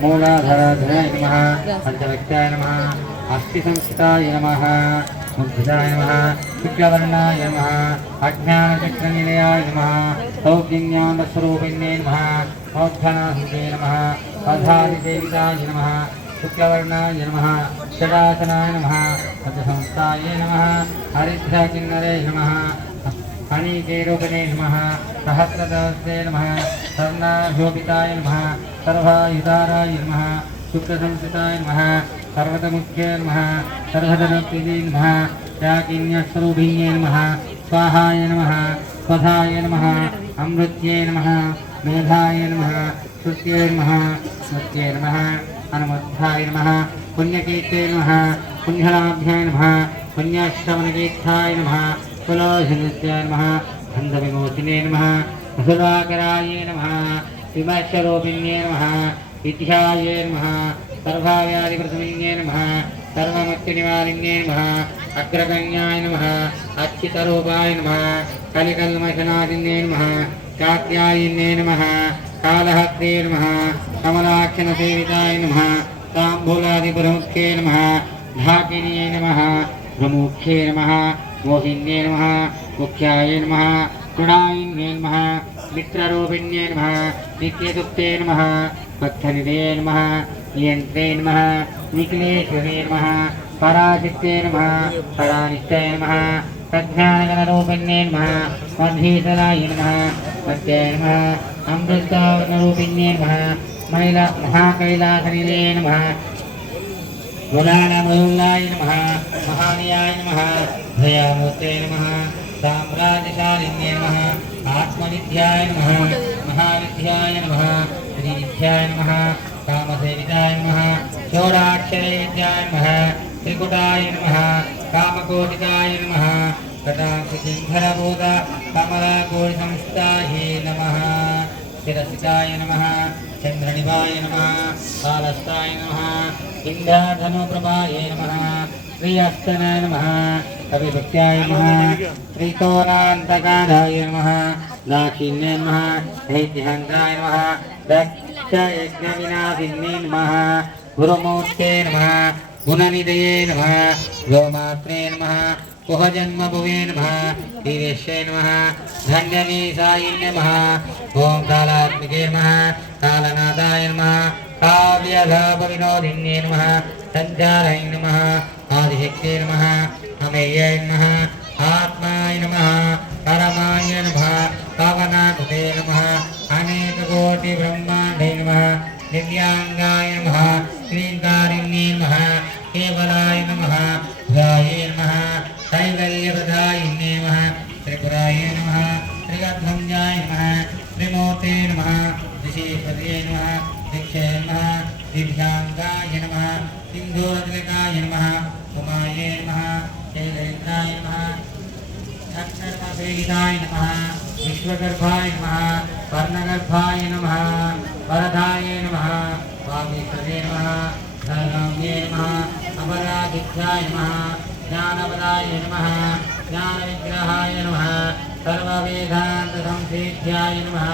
मूलाधाराधनाय नमः पंचवक्ताय नमः अस्थिसंस्थिताय नमः मुद्राय नमः शुक्लवर्णाय नमः अज्ञानचक्रनिलयाय नमः सौज्ञानस्वरूपिण्ये नमः औद्धनाहृदे नमः अधादिदेविताय नमः शुक्लवर्णाय नमः षडासनाय नमः सतसंस्थाय नमः हरिद्राकिन्नरे नमः फणिकेरूपिणे नमः सहस्रदास्ते नमः सर्णाशोभिताय नमः सर्वायुधाराय नमः शुक्लसंस्थिताय नमः सर्वतमुख्ये नमः सर्वधनप्रिये नमः चाकिन्यस्वरूपिण्ये नमः स्वाहाय नमः स्वधाय नमः अमृत्ये नमः मेधाय नमः श्रुत्ये नमः स्मृत्ये नमः अनुमत्थाय नमः पुण्यकीर्ते नमः पुण्यलाभ्याय नमः पुण्यश्रवणकीर्थाय नमः कुलोहिनृत्याय नमः बन्धविमोचिने नमः असुराकराय नमः विमर्शरूपिण्ये नमः विद्याय नमः सर्वाव्याधिप्रथमिन्ये नमः सर्वमुक्तिनिवारिण्ये नमः अग्रगण्याय नमः अच्युतरूपाय नमः कलिकल्मषनादिन्ये नमः कात्यायिन्ये नमः कालहस्ते नमः कमलाक्षणसेविताय नमः ताम्बूलादिप्रमुख्ये नमः ढाकिन्ये नमः प्रमुख्ये नमः मोहिन्ये नमः मुख्याय नमः गुणायिन्ये नमः मित्ररूपिण्ये नमः नित्यदुक्ते नमः भक्तनिधये नमः नियन्त्रे नमः निखिलेश्वरे नमः पराजित्ते नमः परानिष्ठये नमः प्रज्ञानगणरूपिण्ये नमः मध्वीतलाय नमः मध्याय नमः अमृतावरणरूपिण्ये नमः महाकैलासनिलये नमः गुणानमरुल्लाय नमः महानियाय नमः भयामूर्ते नमः साम्राज्यशालिन्ये नमः आत्मविद्याय नमः महाविद्याय नमः श्रीविद्याय नमः कामसेविताय नमः षोडाक्षरे विद्याय नमः त्रिकुटाय नमः कामकोटिकाय नमः कटाक्षसिंहरभूत कमलाकोटिसंस्थाये नमः शिरसिताय नमः चन्द्रनिभाय नमः कालस्थाय नमः इन्द्रधनुप्रभाय नमः श्रीहस्तनाय नमः कविभक्त्याय नमः श्रीतोरान्तकाराय नमः दाक्षिण्ये नमः दैत्यहन्त्राय नमः दक्षयज्ञविनाशिन्ये नमः गुरुमूर्ते नमः गुणनिधये नमः गोमात्रे नमः कुहजन्मभुवे नमः वीरेश्ये नमः धन्यमीसाय नमः ॐ कालात्मिके नमः कालनाथाय नमः काव्यधापविनोदिन्ये नमः सञ्चाराय नमः आदिशक्ते नमः अमेयाय नमः आत्माय नमः परमाय नमः पावनाकृते नमः अनेककोटिब्रह्माण्डे नमः दिव्यांगाय नमः श्रीकारिण्ये नमः केवलाय नमः भुजाये नमः कैवल्यप्रदायिन्ये नमः त्रिपुराय नमः त्रिगध्वंजाय नमः त्रिमूर्ते नमः ऋषिपदये नमः दीक्षाय नमः दिव्यांगाय नमः सिंधूरतिलकाय नमः उमाये नमः शैलेन्द्राय नमः अक्षरमसेविताय नमः विश्वगर्भाय नमः वर्णगर्भाय नमः वरदाय नमः वागीश्वरे नमः धनराम्ये नमः अमरादित्याय नमः ज्ञानपदाय नमः ज्ञानविग्रहाय नमः सर्ववेदान्तसंसिद्ध्याय नमः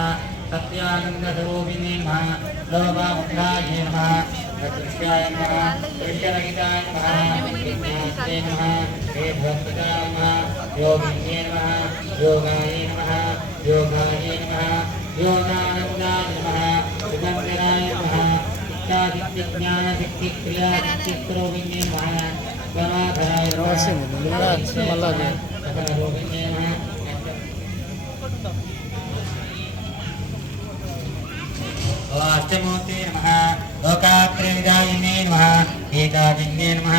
सत्यानन्दस्वरूपिणे नमः लोभामुद्राय नमः प्रकृष्याय नमः कृष्णरहिताय नमः विज्ञास्ते नमः वेदभक्ताय नमः योगिन्ये नमः योगाय नमः योगाय नमः योगानन्दाय नमः सुगन्धराय नमः इच्छादित्यज्ञानशक्तिक्रियाशक्तिस्वरूपिणे नमः गणाधराय नमः सकलरूपिणे नमः अष्टमूर्ते नमः लोकात्रयविदायिने नमः एकादिन्ये नमः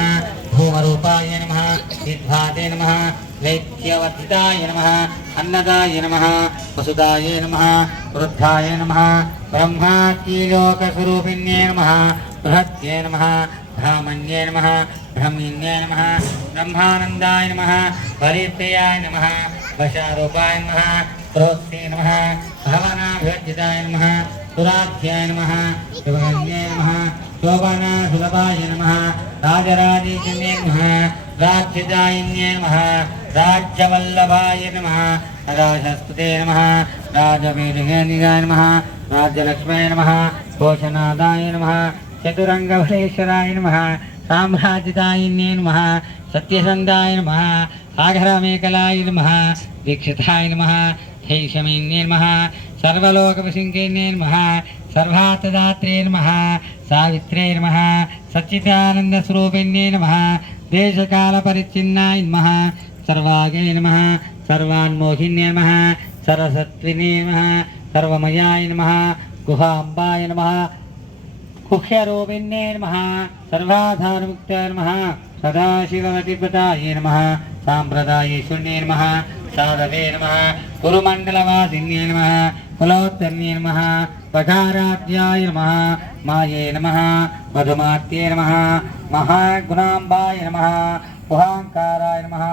भूमरूपाय नमः विद्भाते नमः वैद्यवर्धिताय नमः अन्नदाय नमः वसुदाय नमः वृद्धाय नमः ब्रह्मात्मीलोकस्वरूपिण्ये नमः बृहत्ये नमः ब्राह्मण्ये नमः ब्रह्मिण्ये नमः ब्रह्मानन्दाय नमः बलिप्रियाय नमः वशारूपाय नमः प्रोत्से नमः भवनाभिवर्जिताय नमः सुराध्याय नमः शिवगन्ये नमः शोभनासुलभाय नमः राजराजेन्द्रने नमः राक्षितायिन्ये नमः राज्यवल्लभाय नमः राजस्तुते नमः राजवीरगेन्द्राय नमः राज्यलक्ष्म्यै नमः घोषनादाय नमः चतुरंगबलेश्वराय नमः साम्राज्यदायिन्ये नमः सत्यसन्धाय नमः सागरमेकलाय नमः दीक्षिताय नमः हैषमिन्ये नमः सर्वलोकविशिङ्किन्ये नमः सर्वार्थदात्रे नमः सावित्रे नमः सच्चिदानन्दस्वरूपिण्ये नमः देशकालपरिच्छिन्नाय नमः सर्वागे नमः सर्वान्मोहिन्ये नमः सरस्वत्विने नमः सर्वमयाय नमः गुहाम्बाय नमः कुह्यरूपिण्ये नमः सर्वाधारमुक्ताय नमः सदाशिववतिपताये नमः साम्प्रदायेश्वर्ये नमः साधवे नमः कुरुमण्डलवासिन्ये नमः कुलोत्तर्ये नमः पगाराध्याय नमः माये नमः मधुमार्त्ये नमः महागुणाम्बाय नमः पुहाङ्काराय नमः